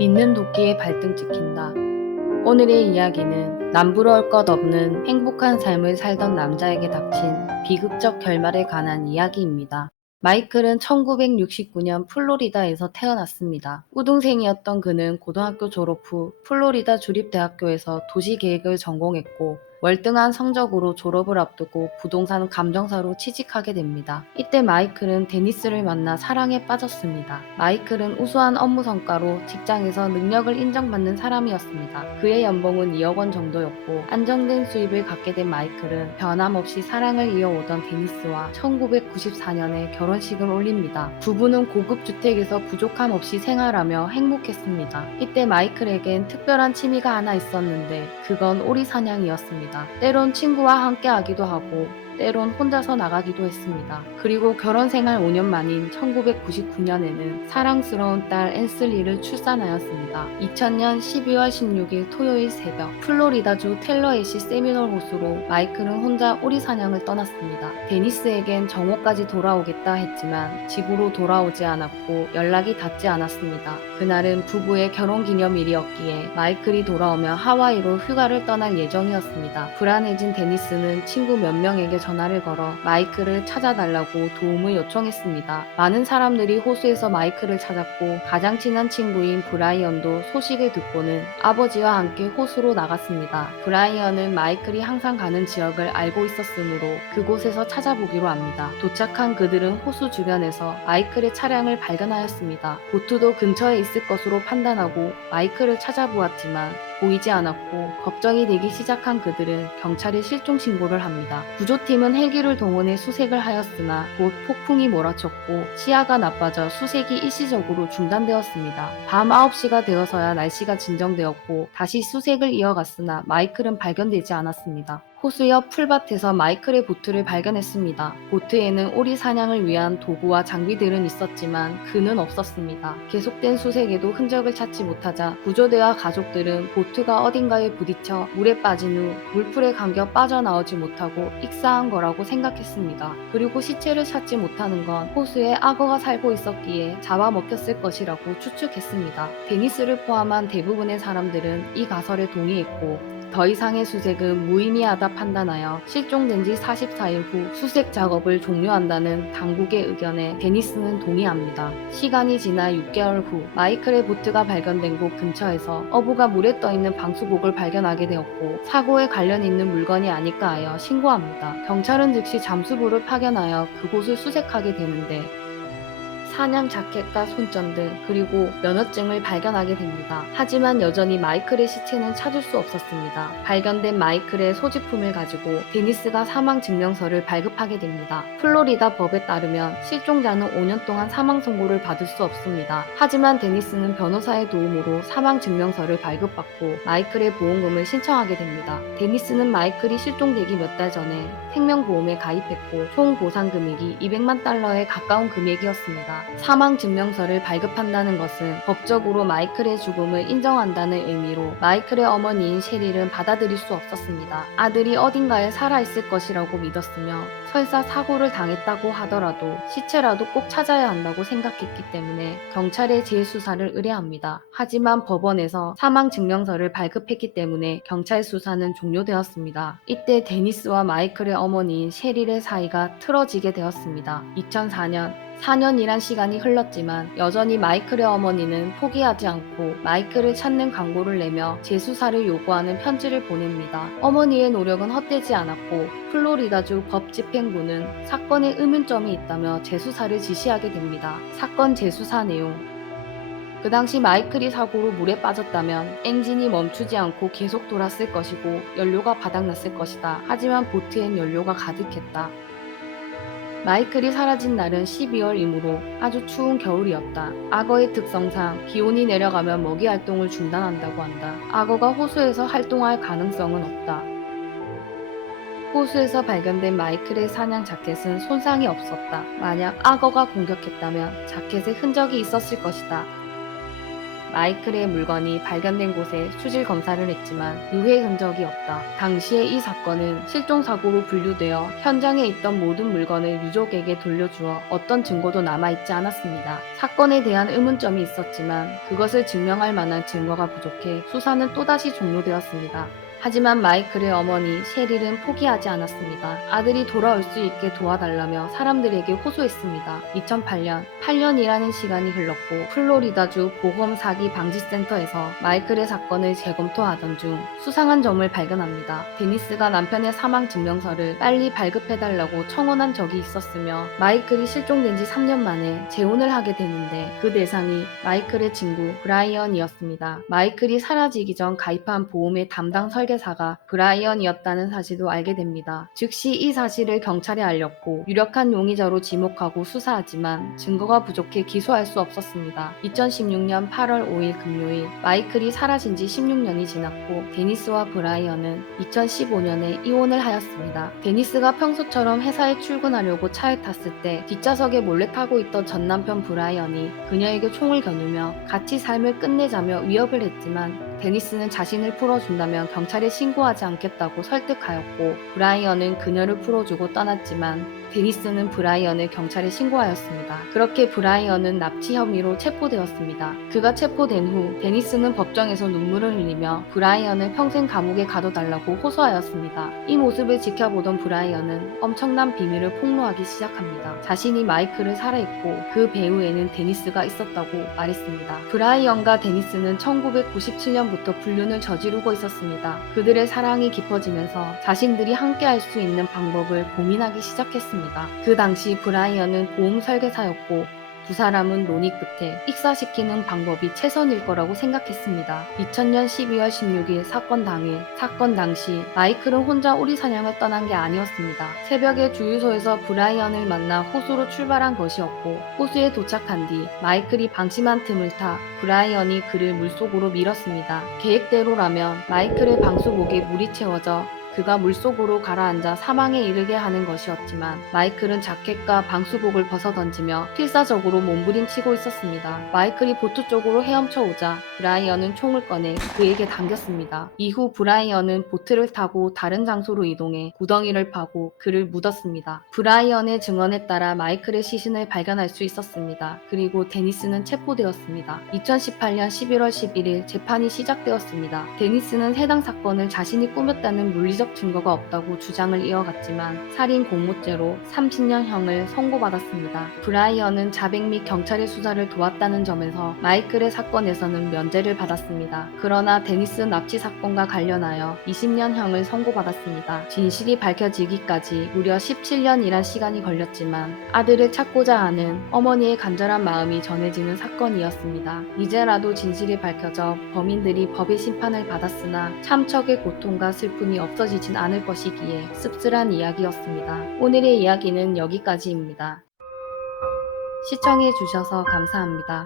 믿는 도끼에 발등 찍힌다. 오늘의 이야기는 남부러울 것 없는 행복한 삶을 살던 남자에게 닥친 비극적 결말에 관한 이야기입니다. 마이클은 1969년 플로리다에서 태어났습니다. 우등생이었던 그는 고등학교 졸업 후 플로리다 주립대학교에서 도시계획을 전공했고 월등한 성적으로 졸업을 앞두고 부동산 감정사로 취직하게 됩니다. 이때 마이클은 데니스를 만나 사랑에 빠졌습니다. 마이클은 우수한 업무 성과로 직장에서 능력을 인정받는 사람이었습니다. 그의 연봉은 2억 원 정도였고 안정된 수입을 갖게 된 마이클은 변함없이 사랑을 이어오던 데니스와 1994년에 결혼식을 올립니다. 부부는 고급 주택에서 부족함 없이 생활하며 행복했습니다. 이때 마이클에겐 특별한 취미가 하나 있었는데 그건 오리 사냥이었습니다. 때론 친구와 함께 하기도 하고 때론 혼자서 나가기도 했습니다. 그리고 결혼 생활 5년 만인 1999년에는 사랑스러운 딸 앤슬리를 출산하였습니다. 2000년 12월 16일 토요일 새벽 플로리다주 텔러에시 세미널 호수로 마이클은 혼자 오리 사냥을 떠났습니다. 데니스에겐 정오까지 돌아오겠다 했지만 집으로 돌아오지 않았고 연락이 닿지 않았습니다. 그날은 부부의 결혼기념일이었기에 마이클이 돌아오며 하와이로 휴가를 떠날 예정이었습니다. 불안해진 데니스는 친구 몇 명에게 전화를 걸어 마이클을 찾아달라고 도움을 요청했습니다. 많은 사람들이 호수에서 마이클을 찾았고 가장 친한 친구인 브라이언도 소식을 듣고는 아버지와 함께 호수로 나갔습니다. 브라이언은 마이클이 항상 가는 지역을 알고 있었으므로 그곳에서 찾아보기로 합니다. 도착한 그들은 호수 주변에서 마이클의 차량을 발견하였습니다. 보트도 근처에 있을 것으로 판단하고 마이클을 찾아보았지만 보이지 않았고 걱정이 되기 시작한 그들은 경찰에 실종 신고를 합니다. 구조팀은 헬기를 동원해 수색을 하였으나 곧 폭풍이 몰아쳤고 시야가 나빠져 수색이 일시적으로 중단되었습니다. 밤 9시가 되어서야 날씨가 진정되었고 다시 수색을 이어갔으나 마이클은 발견되지 않았습니다. 호수 옆 풀밭에서 마이클의 보트를 발견했습니다. 보트에는 오리 사냥을 위한 도구와 장비들은 있었지만 그는 없었습니다. 계속된 수색에도 흔적을 찾지 못하자 구조대와 가족들은 보트가 어딘가에 부딪혀 물에 빠진 후 물풀에 감겨 빠져나오지 못하고 익사한 거라고 생각했습니다. 그리고 시체를 찾지 못하는 건 호수에 악어가 살고 있었기에 잡아먹혔을 것이라고 추측했습니다. 데니스를 포함한 대부분의 사람들은 이 가설에 동의했고 더 이상의 수색은 무의미하다 판단하여 실종된 지 44일 후 수색 작업을 종료한다는 당국의 의견에 데니스는 동의합니다. 시간이 지나 6개월 후 마이클의 보트가 발견된 곳 근처에서 어부가 물에 떠있는 방수복을 발견하게 되었고 사고에 관련 있는 물건이 아닐까 하여 신고합니다. 경찰은 즉시 잠수부를 파견하여 그곳을 수색하게 되는데 사냥 자켓과 손전등 그리고 면허증을 발견하게 됩니다. 하지만 여전히 마이클의 시체는 찾을 수 없었습니다. 발견된 마이클의 소지품을 가지고 데니스가 사망 증명서를 발급하게 됩니다. 플로리다 법에 따르면 실종자는 5년 동안 사망 선고를 받을 수 없습니다. 하지만 데니스는 변호사의 도움으로 사망 증명서를 발급받고 마이클의 보험금을 신청하게 됩니다. 데니스는 마이클이 실종되기 몇 달 전에 생명보험에 가입했고 총 보상 금액이 200만 달러에 가까운 금액이었습니다. 사망 증명서를 발급한다는 것은 법적으로 마이클의 죽음을 인정한다는 의미로 마이클의 어머니인 셰릴은 받아들일 수 없었습니다. 아들이 어딘가에 살아있을 것이라고 믿었으며 설사 사고를 당했다고 하더라도 시체라도 꼭 찾아야 한다고 생각했기 때문에 경찰에 재수사를 의뢰합니다. 하지만 법원에서 사망 증명서를 발급했기 때문에 경찰 수사는 종료되었습니다. 이때 데니스와 마이클의 어머니인 셰릴의 사이가 틀어지게 되었습니다. 2004년 4년이란 시간이 흘렀지만 여전히 마이클의 어머니는 포기하지 않고 마이클을 찾는 광고를 내며 재수사를 요구하는 편지를 보냅니다. 어머니의 노력은 헛되지 않았고 플로리다주 법집행부는 사건에 의문점이 있다며 재수사를 지시하게 됩니다. 사건 재수사 내용 그 당시 마이클이 사고로 물에 빠졌다면 엔진이 멈추지 않고 계속 돌았을 것이고 연료가 바닥났을 것이다. 하지만 보트엔 연료가 가득했다. 마이클이 사라진 날은 12월이므로 아주 추운 겨울이었다. 악어의 특성상 기온이 내려가면 먹이 활동을 중단한다고 한다. 악어가 호수에서 활동할 가능성은 없다. 호수에서 발견된 마이클의 사냥 자켓은 손상이 없었다. 만약 악어가 공격했다면 자켓에 흔적이 있었을 것이다. 마이클의 물건이 발견된 곳에 수질 검사를 했지만 유해 흔적이 없다. 당시에 이 사건은 실종사고로 분류되어 현장에 있던 모든 물건을 유족에게 돌려주어 어떤 증거도 남아있지 않았습니다. 사건에 대한 의문점이 있었지만 그것을 증명할 만한 증거가 부족해 수사는 또다시 종료되었습니다. 하지만 마이클의 어머니 셰릴은 포기하지 않았습니다. 아들이 돌아올 수 있게 도와달라며 사람들에게 호소했습니다. 2008년, 8년이라는 시간이 흘렀고 플로리다주 보험 사기 방지센터에서 마이클의 사건을 재검토하던 중 수상한 점을 발견합니다. 데니스가 남편의 사망 증명서를 빨리 발급해달라고 청원한 적이 있었으며 마이클이 실종된 지 3년 만에 재혼을 하게 되는데 그 대상이 마이클의 친구 브라이언이었습니다. 마이클이 사라지기 전 가입한 보험의 담당 설계사가 브라이언이었다는 사실도 알게 됩니다. 즉시 이 사실을 경찰에 알렸고 유력한 용의자로 지목하고 수사하지만 증거가 부족해 기소할 수 없었습니다. 2016년 8월 5일 금요일 마이클이 사라진 지 16년이 지났고 데니스와 브라이언은 2015년에 이혼을 하였습니다. 데니스가 평소처럼 회사에 출근하려고 차에 탔을 때 뒷좌석에 몰래 타고 있던 전남편 브라이언이 그녀에게 총을 겨누며 같이 삶을 끝내자며 위협을 했지만 데니스는 자신을 풀어준다면 경찰에 신고하지 않겠다고 설득하였고 브라이언은 그녀를 풀어주고 떠났지만 데니스는 브라이언을 경찰에 신고하였습니다. 그렇게 브라이언은 납치 혐의로 체포되었습니다. 그가 체포된 후 데니스는 법정에서 눈물을 흘리며 브라이언을 평생 감옥에 가둬달라고 호소하였습니다. 이 모습을 지켜보던 브라이언은 엄청난 비밀을 폭로하기 시작합니다. 자신이 마이클을 살해했고 그 배후에는 데니스가 있었다고 말했습니다. 브라이언과 데니스는 1997년부터 불륜을 저지르고 있었습니다. 그들의 사랑이 깊어지면서 자신들이 함께할 수 있는 방법을 고민하기 시작했습니다. 그 당시 브라이언은 보험 설계사였고 두 사람은 논의 끝에 익사시키는 방법이 최선일 거라고 생각했습니다. 2000년 12월 16일 사건 당일, 사건 당시 마이클은 혼자 오리 사냥을 떠난 게 아니었습니다. 새벽에 주유소에서 브라이언을 만나 호수로 출발한 것이었고 호수에 도착한 뒤 마이클이 방심한 틈을 타 브라이언이 그를 물속으로 밀었습니다. 계획대로라면 마이클의 방수복에 물이 채워져 그가 물속으로 가라앉아 사망에 이르게 하는 것이었지만 마이클은 자켓과 방수복을 벗어던지며 필사적으로 몸부림치고 있었습니다. 마이클이 보트 쪽으로 헤엄쳐 오자 브라이언은 총을 꺼내 그에게 당겼습니다. 이후 브라이언은 보트를 타고 다른 장소로 이동해 구덩이를 파고 그를 묻었습니다. 브라이언의 증언에 따라 마이클의 시신을 발견할 수 있었습니다. 그리고 데니스는 체포되었습니다. 2018년 11월 11일 재판이 시작되었습니다. 데니스는 해당 사건을 자신이 꾸몄다는 물리적 증거가 없다고 주장을 이어갔지만 살인 공모죄로 30년형을 선고받았습니다. 브라이언은 자백 및 경찰의 수사를 도왔다는 점에서 마이클의 사건에서는 면제를 받았습니다. 그러나 데니스 납치 사건과 관련하여 20년형을 선고받았습니다. 진실이 밝혀지기까지 무려 17년이란 시간이 걸렸지만 아들을 찾고자 하는 어머니의 간절한 마음이 전해지는 사건이었습니다. 이제라도 진실이 밝혀져 범인들이 법의 심판을 받았으나 참척의 고통과 슬픔이 없어지진 않을 것이기에 씁쓸한 이야기였습니다. 오늘의 이야기는 여기까지입니다. 시청해주셔서 감사합니다.